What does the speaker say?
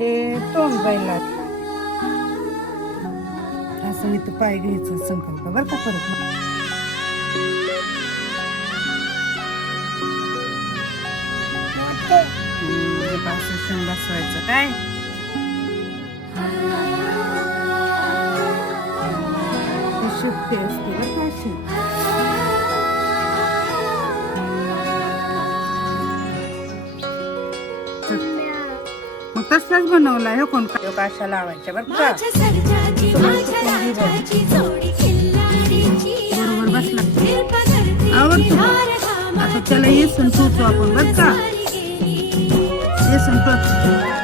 बैला असं इथं पाय घ्यायचं संकल्प बरं का परत. असं बसवायचं. काय? शक्ती असते बरं का तसलाच बनवला हे कोण काय. काशा लावायच्या बरं का. बरोबर बसला. आवडतो. हा आता त्याला येसून ठेवतो आपण बरं का. येसून ठेवतो